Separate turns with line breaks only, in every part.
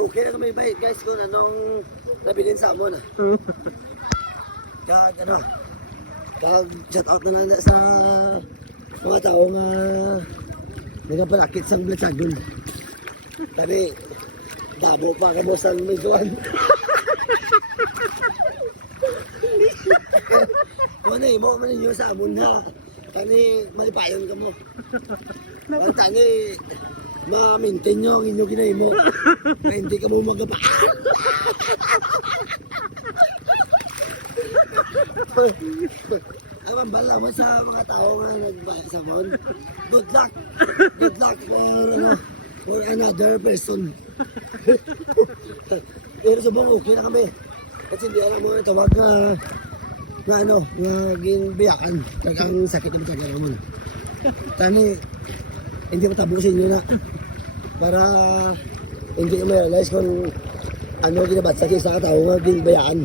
Okay na kami ba- guys kung anong nabilin sa amon ah. Kag ano, kag shout out na lang sa mga tao nga nagapalakit sa Blatsagon. Sabi, dabo pa ka mo sa Meduan. Ano eh, mo man ninyo sa amon ha. Tani, malipayon ka mo. Ang tani, ma-maintain nyo ang inyong ginay mo. Na hindi ka mo magapa. Ang mambala mo sa mga tao nga nagbaya sa mon. Good luck. Good luck for ano, for another person. Pero subong okay na kami. Kasi hindi alam mo tawag na na ano, nga ginbiyakan. Tagang sakit ng tsaga mo. Tani, hindi matabusin nyo na para hindi nyo ma-realize kung ano ginabat sa isa ka tao nga ginbayaan.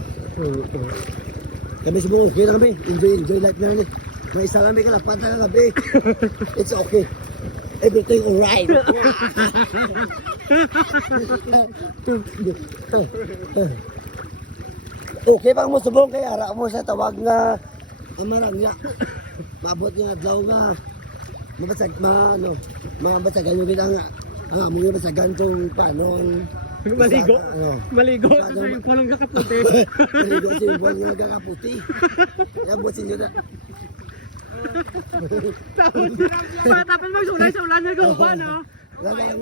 Kami subong okay na kami. Enjoy, enjoy life na rin. May isa may kalapat na gabi. It's okay. Everything alright. okay pang mo subong kay ara mo sa tawag nga amarangya. Mabot nga adlaw nga mabasag ma ano, mabasagan yung ang ang amo yung basagan kung paano ang
Maligo.
ano,
Maligo. Sa yung walang kakaputi.
Maligo sa yung buwan nga nagkakaputi. Kaya busin nyo na.
Tapos, tapos magsulay sa ulan na gawa, no?
Wala lang.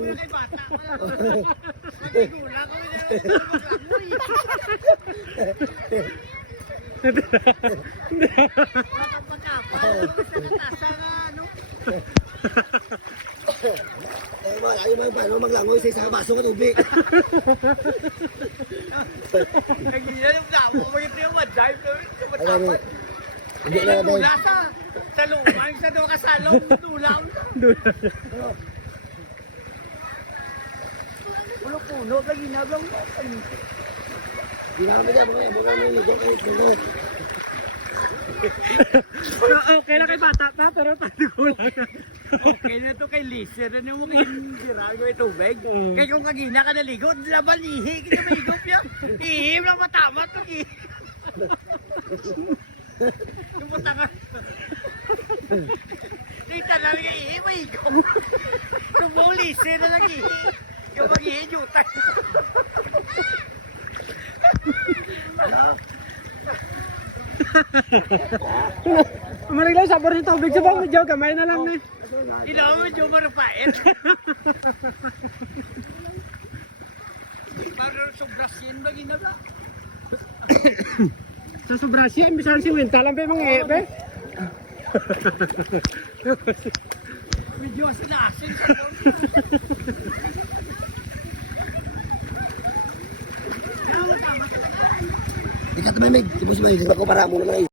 Eh, mga ayaw mo paano maglangoy sa isang baso ng tubig.
Nagila yung damo mo yung tiyawan. Dahil
Alam mo, hindi na.
Mula sa sa lumang sa doon kasalong tulang. Ulo puno lagi na lang.
Hindi na kami dyan, mga mga mga ligo kahit mga.
Okay lang kay bata pa, pero pati ko lang.
Okay na to kay Lisa na nung makindirago yung tubig.
Mm.
Kaya kung kagina ka naligo, laban ihi. Kita may higop yan. Ihim lang matama to. ihi. Yung matanga. Yung tanang nga ihi, may higop. Kung mo Lisa na lang ihi. Yung mag-ihi, jutay.
Marigla, sabor ng tubig sa bang medyo kamay na lang na.
Ino, medyo marapait. Parang sobras yan ba ginaba?
Sa sobrasya, imbisan si Winta lang pa mga ebe.
Medyo sinasin sa
ka tumimig, di mo Mahilig ako para mo naman.